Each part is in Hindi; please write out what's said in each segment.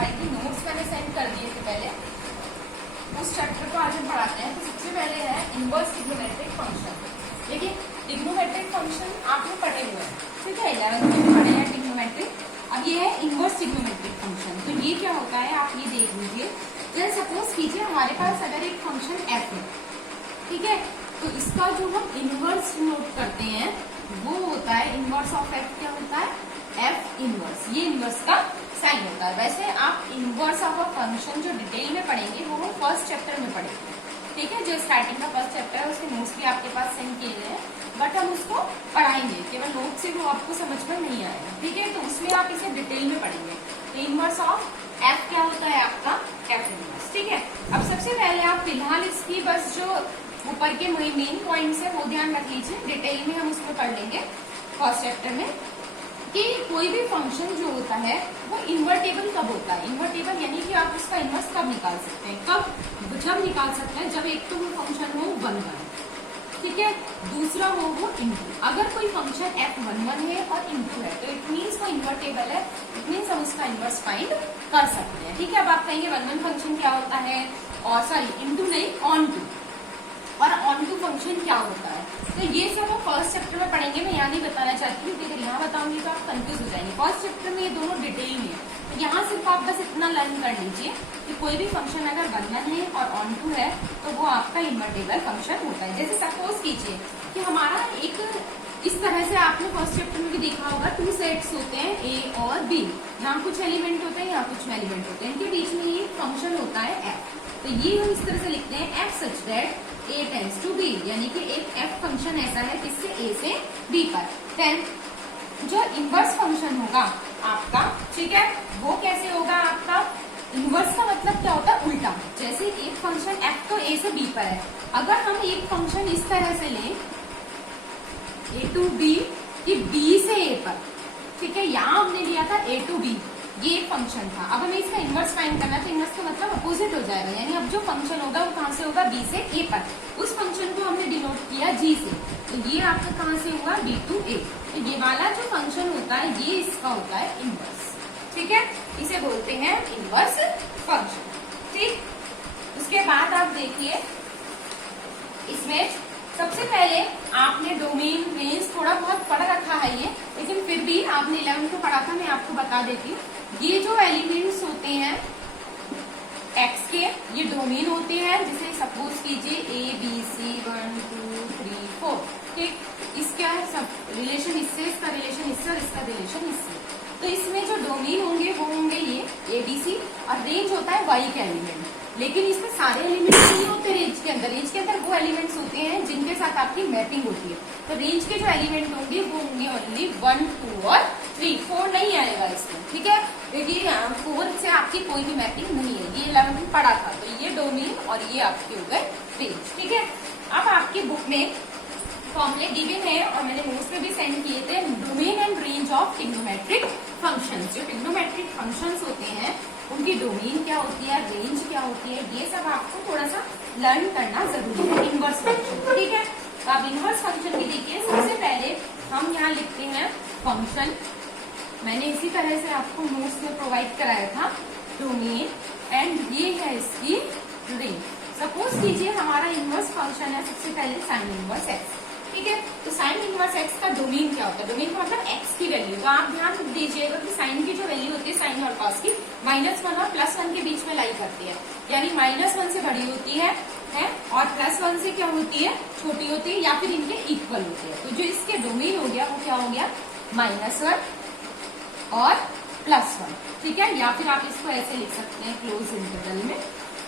करवाई थी, नोट्स मैंने सेंड कर दिए थे पहले। उस चैप्टर को आज हम पढ़ाते हैं। तो सबसे पहले है इनवर्स ट्रिग्नोमेट्रिक फंक्शन। देखिए ट्रिग्नोमेट्रिक फंक्शन आपने पढ़े हुए हैं, ठीक है, 11th में पढ़े हैं ट्रिग्नोमेट्रिक। अब ये है इनवर्स ट्रिग्नोमेट्रिक फंक्शन। तो ये क्या होता है आप ये देख लीजिए। जैसे सपोज कीजिए हमारे पास अगर एक फंक्शन एफ है, ठीक है, तो इसका जो हम इनवर्स नोट करते हैं वो होता है इनवर्स ऑफ एफ। क्या होता है? F inverse. ये इनवर्स का साइन होता है। वैसे आप इनवर्स ऑफ अ फंक्शन जो डिटेल में पढ़ेंगे वो हम फर्स्ट चैप्टर में पढ़ेंगे, ठीक है। जो स्टार्टिंग का फर्स्ट चैप्टर है उसके नोट्स भी आपके पास सेंड किए गए हैं, बट हम उसको पढ़ाएंगे, केवल नोट से वो आपको समझ में नहीं आएगा, ठीक है। तो उसमें आप इसे डिटेल में पढ़ेंगे। तो इनवर्स ऑफ एफ क्या होता है? आपका एफ इनवर्स, ठीक है। अब सबसे पहले आप फिलहाल इसकी बस जो ऊपर के मेन पॉइंट्स है वो ध्यान रख लीजिए। डिटेल में हम उसको पढ़ लेंगे फर्स्ट चैप्टर में कि कोई भी फंक्शन जो होता है वो इन्वर्टेबल कब होता है। इन्वर्टेबल यानी कि आप उसका इनवर्स कब निकाल सकते हैं? कब? जब निकाल सकते हैं जब एक तो वो फंक्शन हो 1, ठीक है, दूसरा हो वो इंटू। अगर कोई फंक्शन f11 है और इंटू है तो इट मीन्स वो इन्वर्टेबल है, इट मीन्स हम उसका इनवर्स फाइंड कर सकते हैं, ठीक है। अब आप कहेंगे 1 फंक्शन क्या होता है, और सॉरी इंटू नहीं ऑन टू, और ऑन टू फंक्शन क्या होता है। तो ये सब हम फर्स्ट चैप्टर में पढ़ेंगे। मैं यहाँ नहीं बताना चाहती हूँ, अगर यहाँ बताऊंगी तो आप कंफ्यूज हो जाएंगे। फर्स्ट चैप्टर में ये दोनों डिटेल में है। तो यहाँ सिर्फ आप बस इतना लर्न कर लीजिए कि कोई भी फंक्शन अगर 1 है और ऑन टू है तो वो आपका इन्वर्टेबल फंक्शन होता है। जैसे सपोज कीजिए कि हमारा एक इस तरह से आपने फर्स्ट चैप्टर में भी देखा होगा 2 सेट्स होते हैं ए और बी। यहाँ कुछ एलिमेंट होते हैं, यहाँ कुछ एलिमेंट होते हैं, इनके बीच में ये फंक्शन होता है एफ। तो ये हम इस तरह से लिखते हैं F such that A tends to be, यानी कि एक एफ फंक्शन ऐसा है किससे? ए से बी पर। देन जो इनवर्स फंक्शन होगा आपका, ठीक है, वो कैसे होगा आपका? इनवर्स का मतलब क्या होता है? उल्टा। जैसे एक फंक्शन एफ तो ए से बी पर है, अगर हम एक फंक्शन इस तरह से लें ए टू बी कि बी से ए पर, ठीक है, यहाँ हमने लिया था ए टू बी, ये एक फंक्शन था। अब हमें इसका इनवर्स फाइंड करना है तो इनवर्स का मतलब अपोजिट हो जाएगा, यानी अब जो फंक्शन होगा वो कहाँ से होगा? बी से ए पर। उस फंक्शन को हमने डिनोट किया जी से, तो ये आपका कहाँ से हुआ? बी टू ए। तो ये वाला जो फंक्शन होता है ये इसका होता है इनवर्स, ठीक है, इसे बोलते हैं इनवर्स फंक्शन, ठीक। उसके बाद आप देखिए इसमें सबसे पहले आपने डोमेन रेंज थोड़ा बहुत पढ़ रखा है ये, लेकिन फिर भी आपने 11th में पढ़ा था, मैं आपको बता देती हूँ। ये जो एलिमेंट्स होते हैं एक्स के, ये डोमेन होते हैं। जैसे सपोज कीजिए ए बी सी 1 2 3 4, ठीक, इसका सब रिलेशन इससे, इसका रिलेशन इससे और इसका रिलेशन इससे। तो इसमें जो डोमेन होंगे वो होंगे ये ए बी सी, और रेंज होता है वाई के एलिमेंट। लेकिन इसमें सारे एलिमेंट्स नहीं होते रेंज के अंदर। रेंज के अंदर वो एलिमेंट्स होते हैं जिनके साथ आपकी मैपिंग होती है। तो रेंज के जो एलिमेंट होंगे वो होंगे ओनली 1 2 और 3, 4 नहीं आएगा इसमें, ठीक है, क्योंकि 4 से आपकी कोई भी मैपिंग नहीं है। ये 11th में पढ़ा था। तो ये डोमेन और ये आपके हो गए रेंज, ठीक है। अब आपकी बुक में फॉर्मूले गिवन है और मैंने नोट्स में भी सेंड किए थे। Domain and range of trigonometric functions. जो ट्रिग्नोमेट्रिक फंक्शंस होते हैं उनकी डोमेन क्या होती है, रेंज क्या होती है, ये सब आपको थोड़ा सा लर्न करना जरूरी है। इनवर्स फंक्शन, ठीक है। तो आप इनवर्स फंक्शन भी देखिए। सबसे पहले हम यहाँ लिखते हैं फंक्शन, मैंने इसी तरह से आपको नोट्स में प्रोवाइड कराया था, डोमेन एंड ये है इसकी रेंज। सपोज कीजिए हमारा इनवर्स फंक्शन है सबसे पहले साइन इनवर्स एक्स, ठीक है। तो साइन इनवर्स एक्स का डोमेन क्या होता है? डोमेन का मतलब एक्स की वैल्यू। तो आप ध्यान दीजिएगा कि साइन की जो वैल्यू होती है साइन और कॉस की -1 और +1 के बीच में लाई करती है, यानी -1 से बड़ी होती है और +1 से क्या होती है? छोटी होती है, या फिर इनके इक्वल होती है। तो जो इसके डोमेन हो गया वो क्या हो गया? -1 और +1, ठीक है, या फिर आप इसको ऐसे लिख सकते हैं क्लोज इंटरवल में।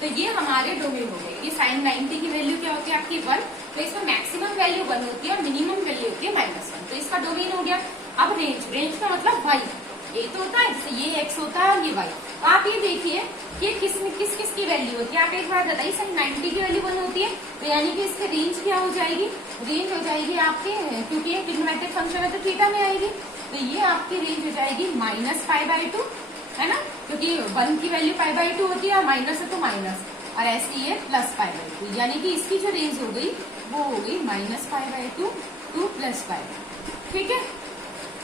तो ये हमारे डोमेन हो गए। ये साइन 90 की वैल्यू क्या होती है आपकी 1, तो इसमें मैक्सिमम वैल्यू 1 होती है और मिनिमम वैल्यू होती है -1। तो इसका डोमेन हो गया। अब रेंज, रेंज का मतलब y, ये तो होता है, जैसे ये x होता है और ये y। तो आप ये देखिए कि किस किस की वैल्यू होती है। आप एक बार बताइए, साइन 90 की वैल्यू 1 होती है, तो यानी कि इसकी रेंज क्या हो जाएगी? रेंज हो जाएगी आपके, क्योंकि ये ट्रिग्नोमेट्रिक फंक्शन है तो थीटा में आएगी, तो ये आपकी रेंज हो जाएगी -π/2, है ना, क्योंकि 1 की वैल्यू π/2 होती है और माइनस है तो माइनस, और ऐसे ये +π/2, यानी कि इसकी जो रेंज हो गई वो हो गई -π/2 to +π/2, ठीक है।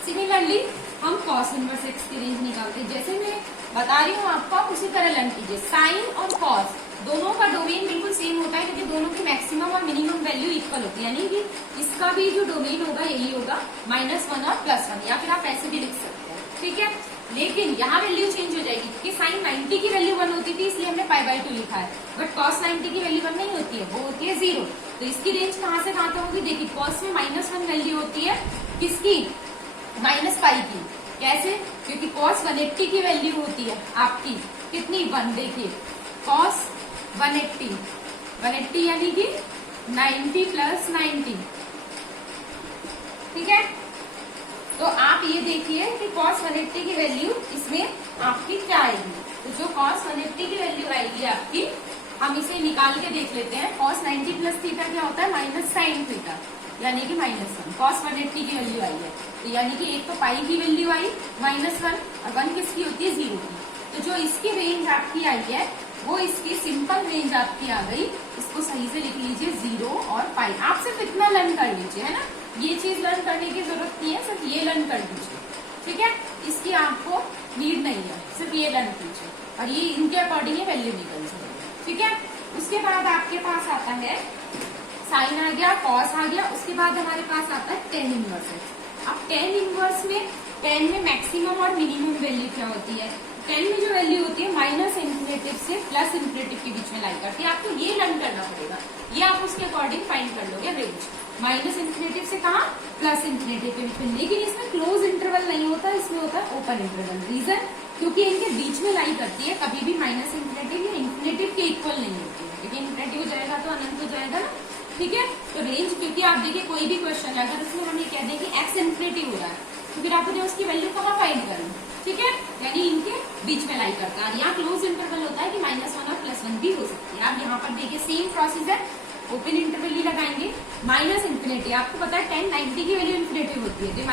सिमिलरली हम कॉस इनवर्स एक्स की रेंज निकालते हैं। जैसे मैं बता रही हूँ आपको, आप उसी तरह लर्न कीजिए। साइन और कॉस दोनों का डोमेन बिल्कुल सेम होता है, क्योंकि दोनों की मैक्सिमम और मिनिमम वैल्यू इक्वल होती है, यानी कि इसका भी जो डोमेन होगा यही होगा -1 और +1, या फिर आप ऐसे भी लिख सकते हैं, ठीक है। लेकिन यहाँ वैल्यू चेंज हो जाएगी, क्योंकि साइन 90 की वैल्यू 1 होती थी, इसलिए हमने π/2 लिखा है, बट कॉस 90 की वैल्यू 1 नहीं होती है, वो होती है 0। तो इसकी रेंज कहाँ से कहाँ तक होगी? देखिए, कॉस में -1 वैल्यू होती है किसकी? -π की। कैसे? क्योंकि कॉस 180 की वैल्यू होती है आपकी कितनी? 1। देखिए, कॉस 180 यानी कि 90 + 90, ठीक है। तो आप ये देखिए कि cos 180 की वैल्यू इसमें आपकी क्या आएगी? तो जो cos 180 की वैल्यू आएगी आपकी, हम इसे निकाल के देख लेते हैं। cos 90 + थीटा क्या होता है? -sin थीटा, यानी कि -1। cos 180 की वैल्यू आई है, तो यानी कि एक तो पाई की वैल्यू आई -1, और 1 किसकी होती है? 0 की। तो जो इसकी रेंज आपकी आई है, वो इसकी सिंपल रेंज आपकी आ गई। इसको सही से लिख लीजिए, 0 और पाई। आप सिर्फ इतना लर्न कर लीजिए, है ना, ये चीज लर्न करने की जरूरत नहीं है, सिर्फ ये लर्न कर लीजिए, ठीक है। इसकी आपको नीड नहीं है, सिर्फ ये लर्न कीजिए, और ये इनके अकॉर्डिंग ही वैल्यू निकल जाएगी, ठीक है। उसके बाद आपके पास आता है साइन आ गया, कॉस आ गया, उसके बाद हमारे पास आता है टेन इनवर्स। अब टेन इनवर्स में, टेन में मैक्सिमम और मिनिमम वैल्यू क्या होती है? 10 में जो वैल्यू होती है -∞ से +∞ के बीच में लाई करती है। आपको ये लर्न करना पड़ेगा, ये आप उसके अकॉर्डिंग फाइंड कर लोगे रेंज। -∞ से कहा? +∞ के बीच में। लेकिन इसमें क्लोज इंटरवल नहीं होता, इसमें होता है ओपन इंटरवल। रीजन? क्योंकि इनके बीच में लाई करती है, कभी भी -∞ या इन्फिनेटिव के इक्वल नहीं होती है, क्योंकि इन्फिनेटिव हो जाएगा तो अनंत हो जाएगा ना, ठीक है। तो रेंज, क्योंकि आप देखिए कोई भी क्वेश्चन है, अगर उसमें हम ये कह दें कि x इन्फिनेटिव हो रहा है, तो फिर आपको जो उसकी वैल्यू कहाँ फाइंड करनी, ठीक है, यानी इनके बीच में लाई करता है। यहाँ क्लोज इंटरवल होता है कि -1 और +1 भी हो सकती है। आप यहाँ पर देखिए सेम प्रोसेस है, ओपन इंटरवल ही लगाएंगे। -∞, आपको पता है 10 90 की वैल्यू इन्फिनेटिव होती है, तो -∞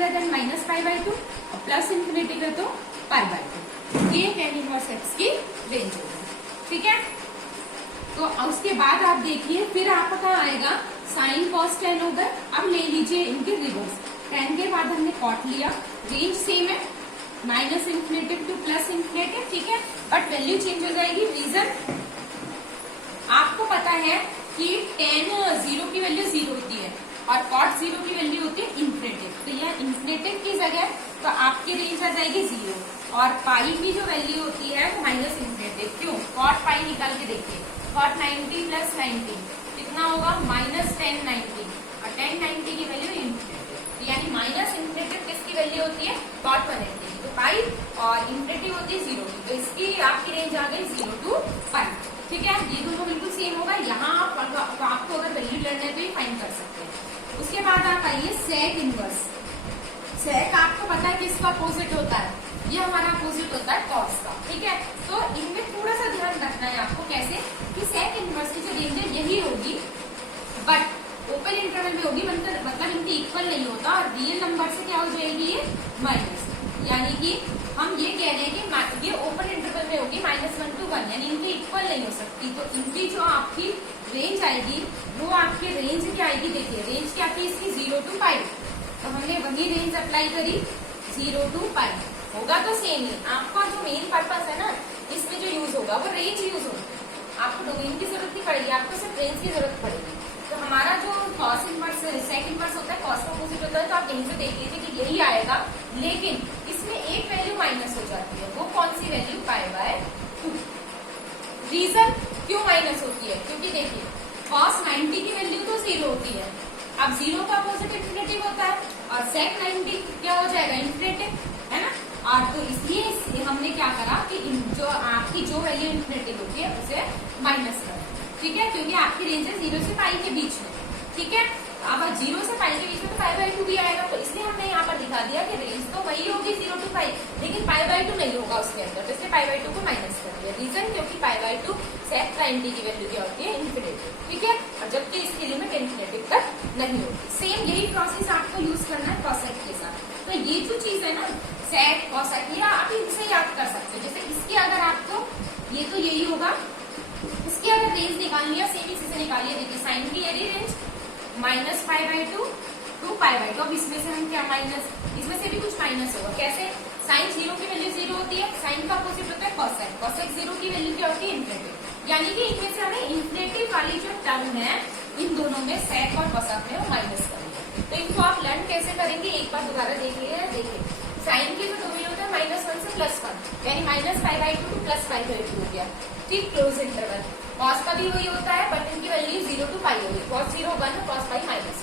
है देन -π/2, और +∞ है तो π/2। ये tan इनवर्स x की रेंज होगी, ठीक है। तो उसके बाद आप देखिए, फिर आपका आएगा साइन cos tan होगा। अब ले लीजिए इनके रिवर्स, tan के बाद हमने cot लिया, रेंज सेम है, -∞ to +∞, ठीक है, बट वैल्यू चेंज हो जाएगी। रीजन? आपको पता है कि tan 0 की वैल्यू 0 होती है, और cot 0 की वैल्यू होती है इन्फिनेटिव। तो यह इन्फिनेटिव की जगह तो आपकी रेंज आ जाएगी 0, और पाई की जो वैल्यू होती है वो -∞। क्यों? cot पाई निकाल के देखिए, cot 90 + 90 कितना होगा? -1090, और 1090 की वैल्यू इन्फिनेटिव, यानी -∞ किसकी वैल्यू होती है? cot 180, तो पाई, और इन्फिनेटिव होती है 0 की, तो इसकी आपकी रेंज आ गई 0 to π, ठीक है। ये दोनों बिल्कुल सेम होगा। यहाँ आपको अगर वैल्यू लेना है तो ये फाइंड कर सकते हैं। उसके बाद आप आइए सेक इनवर्स। सेक आपको पता है किसका अपोजिट होता है? ये हमारा अपोजिट होता है कॉस का, ठीक है। तो इनमें थोड़ा सा ध्यान रखना है आपको, कैसे कि सेक इनवर्स की जो रेंज है यही होगी, बट ओपन इंटरवल में होगी, मतलब इनके इक्वल नहीं होता, और रियल नंबर से क्या हो जाएगी? ये माइनस, यानी कि हम ये कह रहे हैं कि ये ओपन इंटरवल में होगी -1 to 1, यानी इनके इक्वल नहीं हो सकती। तो इनकी जो आपकी रेंज आएगी वो आपकी रेंज क्या आएगी? देखिए रेंज क्या थी इसकी? 0 to π, तो हमने वही रेंज अप्लाई करी, 0 to π। होगा तो सेम ही, आपका जो मेन पर्पस है ना, इसमें जो यूज होगा वो रेंज यूज होगा, आपको डोमेन की जरूरत नहीं पड़ेगी, आपको सिर्फ रेंज की जरूरत पड़ेगी। तो हमारा जो कॉस इनवर्स सेक इनवर्स होता है, कॉस का अपोजिट होता है, तो आप यहीं से देख लीजिए कि यही आएगा, लेकिन इसमें एक वैल्यू माइनस हो जाती है। वो कौन सी वैल्यू? π/2। रीजन क्यों माइनस होती है? क्योंकि देखिए cos 90 की वैल्यू तो 0 होती है, अब 0 का अपोजिट इन्फिनेटिव होता है, और sec 90 क्या हो जाएगा? इन्फिनेटिव, है ना। और तो इसलिए हमने क्या करा कि जो आपकी जो वैल्यू इन्फिनेटिव होती है उसे माइनस करें, ठीक है, क्योंकि आपकी रेंज है 0 से π के बीच में, ठीक है। अब 0 से π के बीच में तो π/2 भी आएगा, तो इसलिए हमने यहाँ पर दिखा दिया कि रेंज तो वही होगी 0 to π, लेकिन π/2 नहीं होगा उसके अंदर, तो इसलिए π/2 को माइनस कर दिया। रीजन? क्योंकि π/2 sec 90 की वैल्यू क्या होती है? इन्फिनेटिव, ठीक है, और जबकि इसकी लिमिट इन्फिनेटिव तक नहीं होती। सेम यही प्रोसेस आपको यूज करना है कॉसेक के साथ। तो ये जो चीज है ना, सेक कॉसेक, ये आप इनसे याद कर सकते हो। जैसे इसकी अगर आपको, ये तो यही होगा, इसकी अगर रेंज निकालनी है सेम इसी से निकालिए। देखिए साइन की यदि range -π/2 to pi by two. अब इसमें से हम क्या माइनस, इसमें से भी कुछ माइनस होगा। कैसे? साइन जीरो की वैल्यू जीरो होती है, साइन का अपोजिट होता है कॉसेक, कॉसेक जीरो की वैल्यू क्या होती है? इन्फिनिटी। यानी कि इनमें से हमें इन्फिनिटी वाली जो टर्म है इन दोनों में सेक और कॉसेक में वो माइनस करेंगे। तो इनको आप लर्न कैसे करेंगे एक बार दोबारा देखिए। साइन की जो डोमेन होता है -1 से +1, यानी -π/2 टू +π/2 हो गया। ठीक, क्लोज इंटरवल। कॉस का भी वही होता है, बट इनकी वैल्यू 0 to π होगी। cos 0 1 और cos π -1।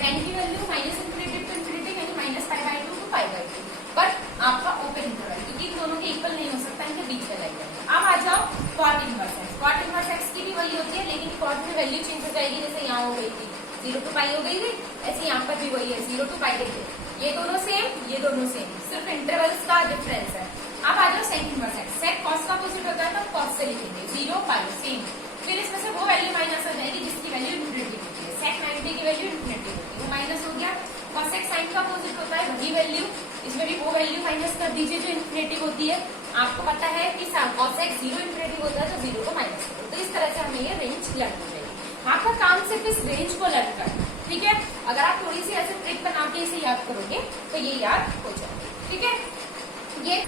tan की वैल्यू -∞ to ∞, यानी -π/2 to π/2। बट आपका ओपन इंटरवल, क्योंकि इन दोनों के इक्वल नहीं हो सकता, इनके बीच में लाइक है। अब आ जाओ cot inverse x। cot inverse x की भी वही होती है, लेकिन cot में वैल्यू चेंज हो जाएगी। जैसे यहाँ हो गई थी 0 to π हो गई थी, ऐसे यहाँ पर भी वही है 0 to π। देखिए ये दोनों सेम, ये दोनों सेम, सिर्फ इंटरवल्स का डिफरेंस है। अब आ जाओ सेक इनवर्स x। सेक कॉस का अपोजिट होता है तो कॉस से लिखेंगे 0 π सेम। फिर इसमें से वो वैल्यू माइनस हो जाएगी जिसकी वैल्यू इन्फिनिटी होती है। सेक 90 की वैल्यू इन्फिनिटी होती है, वो माइनस हो गया। कॉसेक साइन का अपोजिट होता है वही वैल्यू, इसमें भी वो वैल्यू माइनस कर दीजिए जो इन्फिनिटी होती है। आपको पता है कि कॉसेक 0 इन्फिनिटी होता है तो 0 को माइनस करो। तो इस तरह से हमें ये रेंज लर्न हो जाएगी। आपका काम सिर्फ इस रेंज को लर्न करना, ठीक है। अगर आप थोड़ी सी ऐसे ट्रिक बना के इसे याद करोगे तो ये याद हो जाएगा, ठीक है। ये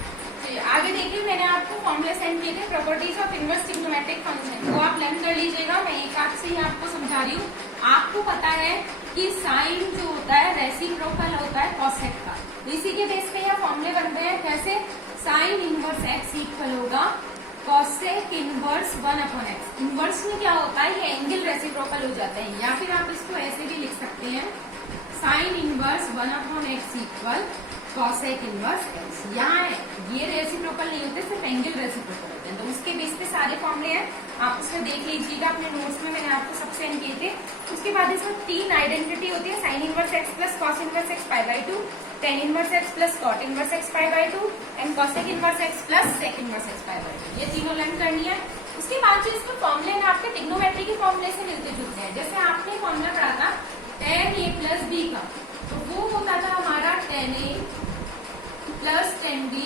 आगे देखिए, मैंने आपको फॉर्मूला सेंड किए थे properties of inverse trigonometric function, वो आप लर्न कर लीजिएगा। मैं एक हाथ से ही आपको समझा रही हूँ। आपको पता है कि साइन जो होता है रेसिप्रोकल होता है कॉसेक का, इसी के बेस पे यह फॉर्मूले बनते हैं। कैसे? साइन इनवर्स एक्स इक्वल होगा कॉसेक इनवर्स 1/x। इनवर्स में क्या होता है, ये एंगल रेसिप्रोकल हो जाते हैं, या फिर आप इसको ऐसे भी लिख सकते हैं sine inverse 1/x equal cosec inverse x. यहाँ ये रेसिप्रोकल नहीं होते, सिर्फ एंगल रेसिप्रोकल होते हैं। तो उसके बेस पे सारे फॉर्मूले हैं, आप उसमें देख लीजिएगा अपने नोट्स में, मैंने आपको सब सेंड किए थे। उसके बाद इसमें 3 आइडेंटिटी होती है, sine inverse x plus cos inverse x π/2, tan inverse x plus cot inverse x π/2 and cosec inverse x plus sec inverse x π/2। ये तीनों लर्न करनी है। उसके बाद जो इसमें फॉर्मूले हैं आपके ट्रिग्नोमेट्री के फॉर्मूले से मिलते जुलते हैं। जैसे आपने फॉर्मूला पढ़ा था tan a प्लस b का, तो वो होता था हमारा tan a plus tan b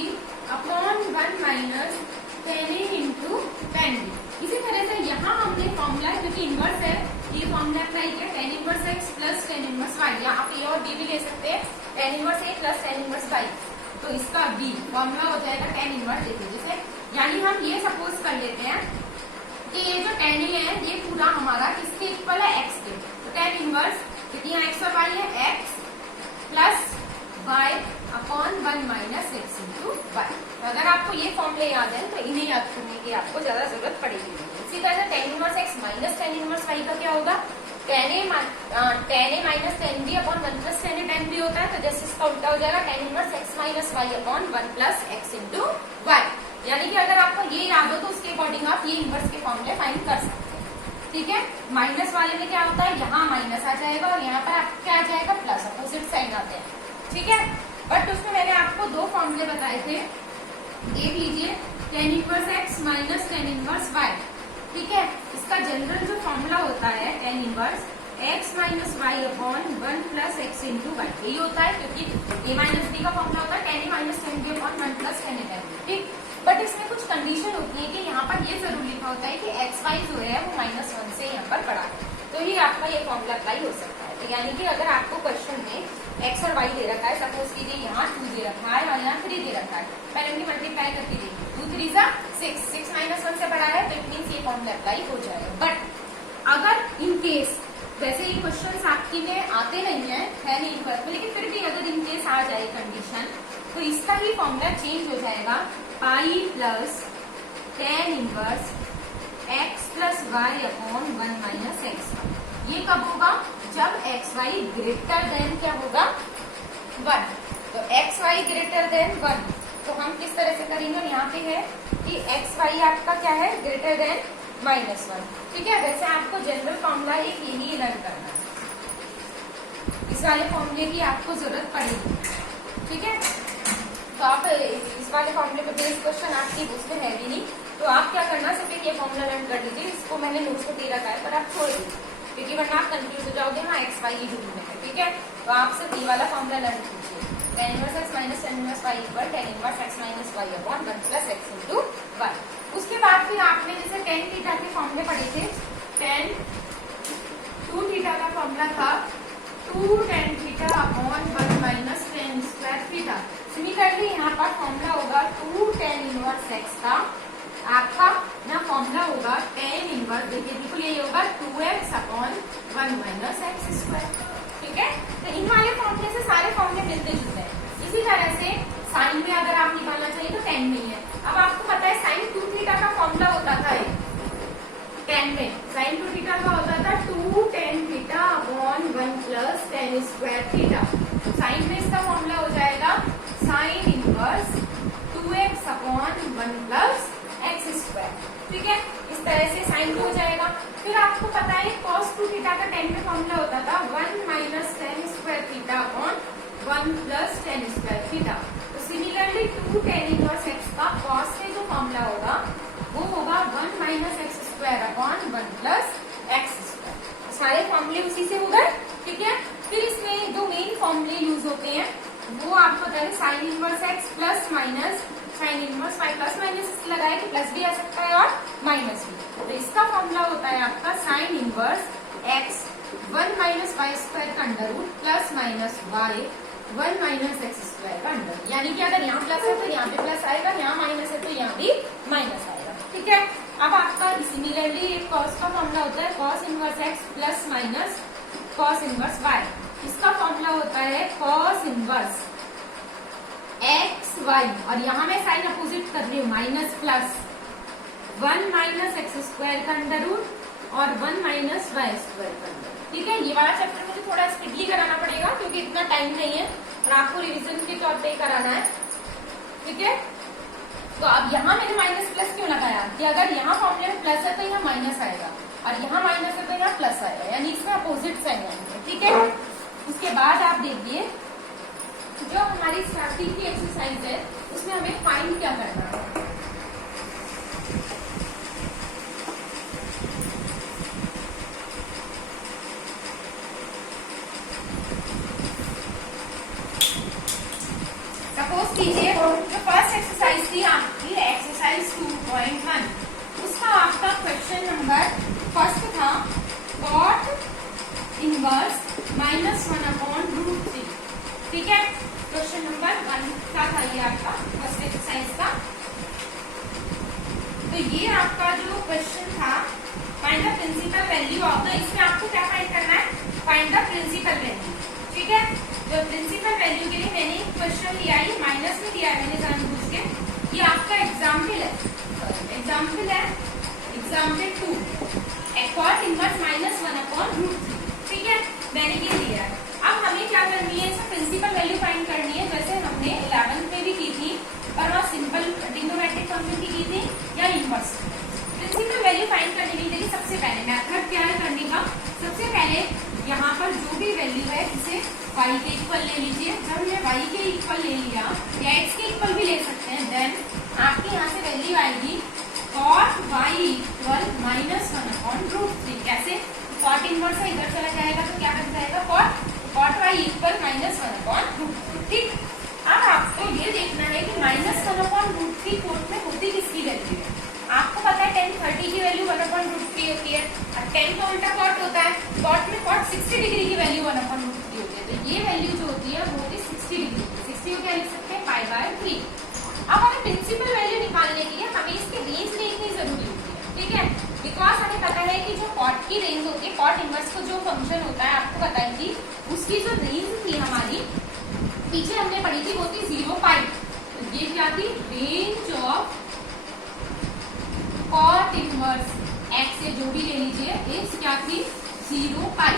upon 1 minus tan a into tan b। इसी तरह से यहाँ हमने फॉर्मूला, क्योंकि इनवर्स है, ये फॉर्मूला अप्लाई किया tan inverse x plus tan inverse y, या आप a और b भी ले सकते हैं, tan inverse a plus tan inverse y। तो इसका b फॉर्मूला हो जाएगा tan इनवर्स। देखिए जैसे, यानी हम ये सपोज कर लेते हैं कि ये जो tan a है ये पूरा हमारा किसके इक्वल है, x के। तो tan इनवर्स कितनी है, x और y है, x plus y upon 1 minus X into Y. अगर आपको ये फॉर्मूले याद है तो इन्हें याद करने की आपको ज्यादा जरूरत पड़ेगी। इसी तरह से tan inverse x minus tan inverse y का क्या होगा, tan a minus tan b upon 1 plus tan a tan b होता है। तो जैसे इसका उल्टा हो जाएगा tan inverse x minus y upon 1 plus X into Y. यानी कि अगर आपको ये याद हो तो उसके अकॉर्डिंग आप ये इनवर्स के फॉर्मूले फाइंड कर सकते हैं, ठीक है। माइनस वाले में क्या होता है, यहाँ माइनस आ जाएगा और यहाँ पर आपको क्या आ जाएगा, प्लस, अपोजिट साइन आते हैं, ठीक है। बट उसमें मैंने आपको 2 फॉर्मूले बताए थे, देख लीजिए tan inverse x minus tan inverse y, ठीक है। इसका जनरल जो फॉर्मूला होता है tan inverse x minus y upon 1 plus X into Y, यही होता है, क्योंकि a माइनस b का फॉर्मूला होता है tan a minus tan b upon 1 plus tan a tan b, ठीक। बट इसमें कुछ कंडीशन होती है कि यहाँ पर ये जरूर लिखा होता है कि एक्स वाई जो है वो -1 से यहाँ पर बड़ा है, तो ही आपका ये फॉर्मूला अप्लाई हो सकता है। तो यानी कि अगर आपको क्वेश्चन में एक्स और वाई दे रखा है, सपोज कीजिए यहाँ 2 दे रखा है और यहाँ 3 दे रखा है, पहले उनकी मल्टीप्लाई करके देखिए, 2 3 जा 6, 6 माइनस 1 से बड़ा है, तो इट मीन्स ये फॉर्मूला अप्लाई हो जाएगा। बट अगर इन केस, वैसे ये क्वेश्चन आपकी में आते नहीं है नहीं पर, लेकिन फिर भी अगर इन केस आ जाए कंडीशन, तो इसका ही फॉर्मूला चेंज हो जाएगा, pi plus tan inverse x plus Y upon 1 minus X. ये कब होगा, जब एक्स वाई ग्रेटर देन क्या होगा, 1। तो एक्स वाई ग्रेटर देन 1, तो हम किस तरह से करेंगे, यहाँ पे है कि एक्स वाई आपका क्या है, ग्रेटर देन -1, ठीक है। वैसे आपको जनरल फॉर्मूला एक यही लर्न करना है, इस वाले फॉर्मूले की आपको जरूरत पड़ेगी, ठीक है। तो आप इस वाले फॉर्मूले पे बेस्ड क्वेश्चन आपकी उसमें है भी नहीं, तो आप क्या करना, सिर्फ ये फॉर्मूला लर्न कर लीजिए। इसको मैंने नोट्स को दे रखा है, पर आप छोड़ दीजिए, क्योंकि वरना आप कंफ्यूज हो जाओगे, हाँ एक्स वाई ये में है, ठीक है। तो आप सिर्फ ये वाला फॉर्मूला लर्न कीजिए, tan inverse x minus tan inverse y equal tan inverse x minus y upon 1 plus X into Y. उसके बाद फिर आपने जैसे tan थीटा के फॉर्मूले पढ़े थे, tan 2 थीटा का फॉर्मूला था 2 tan थीटा सिमिलरली यहाँ पर फॉर्मूला होगा 2 tan इनवर्स x का, आपका यहाँ फॉर्मूला होगा tan इनवर्स, देखिए बिल्कुल यही होगा 2x upon 1 minus x square. ठीक है, तो इन वाले फॉर्मूले से सारे फॉर्मूले मिलते जुलते हैं। इसी तरह से साइन में अगर आप निकालना चाहिए तो tan में ही है। अब आपको पता है साइन 2 थीटा का फॉर्मूला होता था, tan में साइन 2 थीटा का होता था 2 tan theta upon 1 plus tan square theta. Sine में इसका फॉर्मूला हो जाएगा sine inverse 2x upon 1 plus X square. ठीक है, इस तरह से साइन हो जाएगा। फिर आपको पता है cos 2 थीटा का tan में फॉर्मूला होता था 1 minus tan square theta upon 1 plus tan square theta. तो सिमिलरली 2 tan इनवर्स x का cos में जो फॉर्मूला होगा वो होगा 1 minus x square upon 1 plus X square. सारे फॉर्मूले उसी से हो गए। ठीक है, फिर इसमें जो मेन फॉर्मूले यूज होते हैं वो आपको पता है sine inverse x plus minus sine inverse five, plus minus लगाए कि प्लस भी आ सकता है और माइनस भी। तो इसका फॉर्मूला होता है आपका sine inverse x 1 minus y square का under root plus minus y 1 minus x square का अंडर रूट। यानी कि अगर यहाँ प्लस है तो यहाँ पे प्लस आएगा, यहाँ माइनस है तो यहाँ भी माइनस आएगा। ठीक है, अब आपका सिमिलरली एक कॉस का फॉर्मूला होता है cos inverse x plus minus cos inverse Y. इसका फॉर्मूला होता है कॉस इनवर्स एक्स वाई, और यहाँ मैं साइन अपोजिट कर रही हूँ minus plus 1 minus x square का अंडर रूट और 1 माइनस वाई स्क्वायर का अंडर। ठीक है, ये वाला चैप्टर मुझे थोड़ा स्पीडली कराना पड़ेगा क्योंकि इतना टाइम नहीं है और आपको रिवीजन के तौर पे कराना है। ठीक है, तो अब यहाँ मैंने माइनस प्लस क्यों लगाया कि अगर यहाँ फॉर्मूले में प्लस है तो यहाँ माइनस आएगा और यहाँ माइनस है तो यहाँ प्लस आएगा, यानी इसमें अपोजिट साइन आएंगे। ठीक है, उसके बाद आप देखिए जो हमारी स्टार्टिंग की एक्सरसाइज है उसमें हमें फाइंड क्या करना है। सपोज कीजिए जो फर्स्ट एक्सरसाइज थी आपकी एक्सरसाइज 2.1, उसका आपका क्वेश्चन नंबर फर्स्ट था cot इनवर्स -1 अपॉन √3। ठीक है, क्वेश्चन नंबर 1 का था ये आपका फर्स्ट एक्सरसाइज का। तो ये आपका जो क्वेश्चन था find the principal value of the, इसमें आपको क्या फाइंड करना है, फाइंड द प्रिंसिपल वैल्यू। ठीक है, जो प्रिंसिपल वैल्यू के लिए मैंने क्वेश्चन लिया है, माइनस में दिया है मैंने जानबूझ के, ये आपका एग्जाम्पल है, एग्जाम्पल है एग्जाम्पल 2 cot इनवर्स -1 अपॉन √3। ठीक है, मैंने ये लिया है। अब हमें क्या करनी है, इसमें प्रिंसिपल वैल्यू फाइंड करनी है, जैसे हमने 11th में भी की थी पर वहाँ सिंपल ट्रिग्नोमेट्रिक फंक्शन की थी या इनवर्स। प्रिंसिपल वैल्यू फाइंड करने के लिए सबसे पहले मेथड क्या है करने का, सबसे पहले यहाँ पर जो भी वैल्यू है इसे y के इक्वल ले लीजिए। जब हमने y के इक्वल ले लिया या x के इक्वल भी ले सकते हैं, देन आपके यहाँ से वैल्यू आएगी cot y इक्वल -1 अपॉन √3। कैसे, cot इनवर्स है इधर चला जाएगा तो क्या बन जाएगा cot y इक्वल -1 अपॉन √3। ठीक, अब आपको ये देखना है कि -1 अपॉन √3 कोट में होती किसकी वैल्यू है। आपको पता है tan 30 की वैल्यू 1 अपॉन √3 होती है और tan का उल्टा cot होता है, cot में cot 60 डिग्री की वैल्यू 1 अपॉन √3 होती है। तो ये वैल्यू जो होती है वो होती है 60 डिग्री। 60 को क्या लिख सकते हैं, π/3। अब हमें प्रिंसिपल वैल्यू निकालने के लिए हमें इसकी रेंज देखनी जरूरी होती है। ठीक है, बिकॉज हमें पता है कि जो cot की रेंज होती है, cot इनवर्स को जो फंक्शन होता है आपको पता है कि उसकी जो रेंज थी हमारी पीछे हमने पढ़ी थी वो थी 0 π। तो ये क्या थी, range of cot inverse x से जो भी ले लीजिए इस क्या थी 0 π,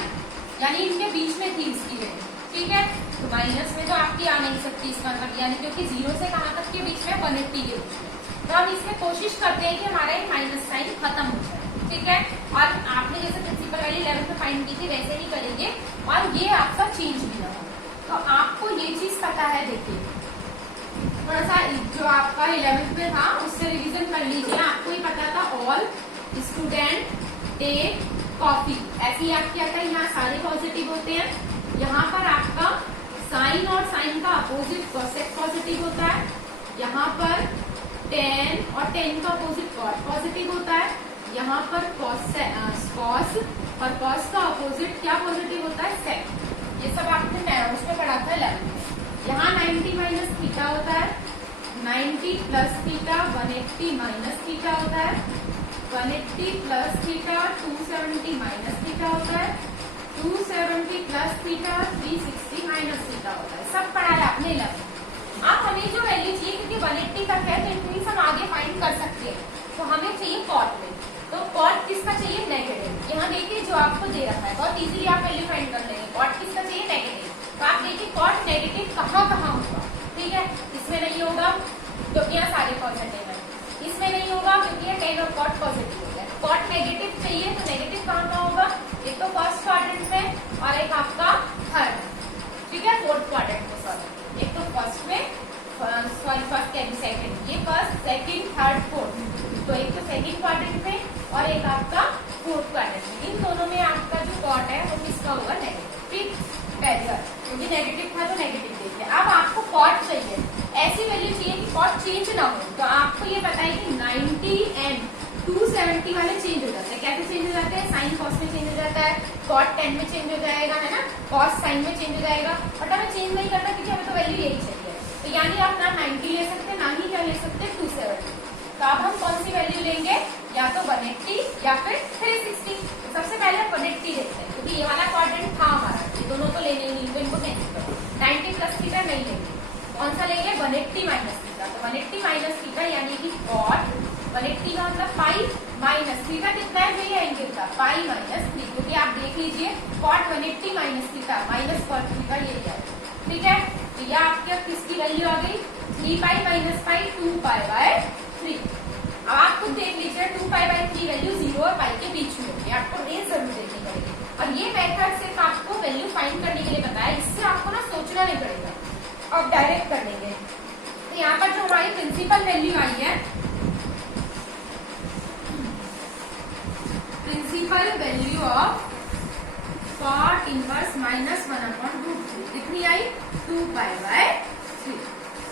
यानी इनके बीच में थी इसकी वैल्यू। ठीक है, तो माइनस में तो आपकी आ नहीं सकती इसका मतलब, यानी क्योंकि 0 से कहाँ तक के बीच में 180 के बीच में। तो हम इसमें कोशिश करते हैं कि हमारा ये माइनस साइन खत्म हो जाए। ठीक है, और आपने जैसे प्रिंसिपल वैल्यू 11 में फाइंड की थी वैसे ही करेंगे और ये आपका चेंज भी ना हो। तो आपको ये चीज पता है, देखिए थोड़ा सा जो आपका 11th में था उससे रिवीजन कर लीजिए। आपको ही पता था ऑल स्टूडेंट टेक कॉफी, ऐसे याद किया था, यहाँ सारे पॉजिटिव होते हैं। यहाँ पर आपका साइन और साइन का अपोजिट कोसेक पॉजिटिव होता है, यहाँ पर tan और tan का अपोजिट cot पॉजिटिव होता है, यहाँ पर cos और cos का अपोजिट क्या पॉजिटिव होता है, sec। ये सब आपने उसमें पढ़ा था 11 में। यहाँ 90 माइनस थीटा होता है प्लस थीटा 180 माइनस थीटा होता है, 180 प्लस थीटा 270 माइनस थीटा होता है, 270 प्लस थीटा 360 माइनस थीटा होता है। सब पढ़ा है आपने लग। अब हमें जो वैल्यू चाहिए, क्योंकि 180 तक है तो इंक्रीज हम आगे फाइंड कर सकते हैं, तो हमें चाहिए कॉट में। तो कॉट किसका चाहिए? नेगेटिव। यहाँ देखिए जो आपको दे रखा है, बहुत इजीली आप वैल्यू फाइंड कर लेंगे। कॉट किसका चाहिए? नेगेटिव। तो आप देखिए कॉट नेगेटिव कहाँ कहाँ होगा, ठीक है। इसमें नहीं होगा क्योंकि यहाँ सारे पॉजिटिव है, इसमें नहीं होगा क्योंकि ये 10 और कॉट पॉजिटिव हो गया। कॉट नेगेटिव चाहिए तो नेगेटिव कहाँ कहाँ होगा? एक तो फर्स्ट क्वाड्रेंट में और एक आपका थर्ड, ठीक है, फोर्थ क्वाड्रेंट में। सॉरी, एक तो फर्स्ट में, सॉरी फर्स्ट क्या सेकंड, ये फर्स्ट सेकंड थर्ड फोर्थ, तो एक तो सेकंड क्वाड्रेंट में और एक आपका फोर्थ क्वाड्रेंट में। इन दोनों में आपका जो कॉट है वो किसका होगा? नेगेटिव, ठीक। पहले क्योंकि नेगेटिव था तो नेगेटिव देखिए। अब आपको कॉट चाहिए, ऐसी वैल्यू चाहिए कि कॉट चेंज ना हो। तो आपको ये पता है कि 90 एंड 270 वाले चेंज हो जाते हैं। कैसे चेंज हो जाते हैं? साइन कॉस में चेंज हो जाता है, कॉट 10 में चेंज हो जाएगा, है ना, कॉस साइन में चेंज हो जाएगा। बट हमें चेंज नहीं करना क्योंकि हमें तो वैल्यू यही चाहिए। तो यानी आप ना 90 ले सकते, ना ही क्या ले सकते, 270। तो अब हम कौन सी वैल्यू लेंगे? या तो 180 या फिर 360। तो सबसे पहले हम 180 देखते हैं, क्योंकि ये वाला क्वाड्रेंट था हमारा, ये दोनों तो लेने ही नहीं, इनको कैंसिल करो। 90 प्लस थीटा नहीं लेंगे, कौन सा लेंगे? 180 माइनस थीटा। तो 180 माइनस थीटा यानी कि कॉट 180 का मतलब पाई माइनस थीटा कितना है? ये एंगल का पाई माइनस 3, क्योंकि आप देख लीजिए cot 180 minus theta minus cot theta ये है, ठीक है। तो यह आपके किसकी वैल्यू आ गई? 3 pi minus pi 2 pi by 3। अब आप खुद देख लीजिए 2 पाई बाय 3 वैल्यू 0 और पाई के बीच में होगी, आपको रेंज जरूर देखनी पड़ेगी। और ये मेथड सिर्फ आपको वैल्यू फाइंड करने के लिए बताया, इससे आपको ना सोचना नहीं पड़ेगा, अब डायरेक्ट कर लेंगे। तो यहाँ पर जो हमारी प्रिंसिपल वैल्यू आई है, principal value of cot inverse minus 1/√3 कितनी आई? 2 पाई बाय 3।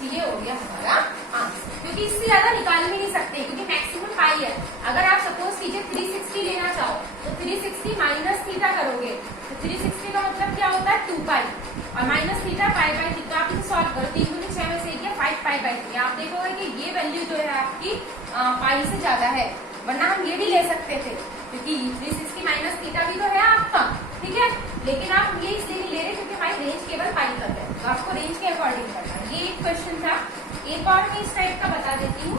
ये हो गया हमारा आंसर, क्योंकि इससे ज्यादा निकाल भी नहीं सकते क्योंकि मैक्सिमम पाई है। अगर आप सपोज कीजिए 360 लेना चाहो तो 360 माइनस थीटा करोगे, तो 360 का मतलब क्या होता है? 2 पाई और minus theta pi by theta. आप इसे सॉल्व करो, 3 गुनी 6 में से 5 पाई बाय 3। आप देखोगे कि ये वैल्यू जो है आपकी पाई से ज्यादा है, वरना हम ये भी ले सकते थे क्योंकि 360 माइनस थीटा भी तो है आपका, ठीक है। लेकिन आप ये इसलिए ले रहे क्योंकि हमारी रेंज केवल पाई तक है, तो आपको रेंज के अकॉर्डिंग करना है। ये एक क्वेश्चन था। एक और मैं इस टाइप का बता देती हूँ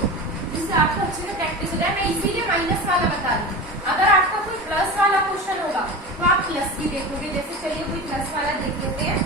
जिससे आपको अच्छे से प्रैक्टिस हो जाए। मैं इसीलिए माइनस वाला बता रही हूँ। अगर आपका कोई प्लस वाला क्वेश्चन होगा तो आप प्लस की देखोगे। जैसे चलिए कोई प्लस वाला देख लेते हैं।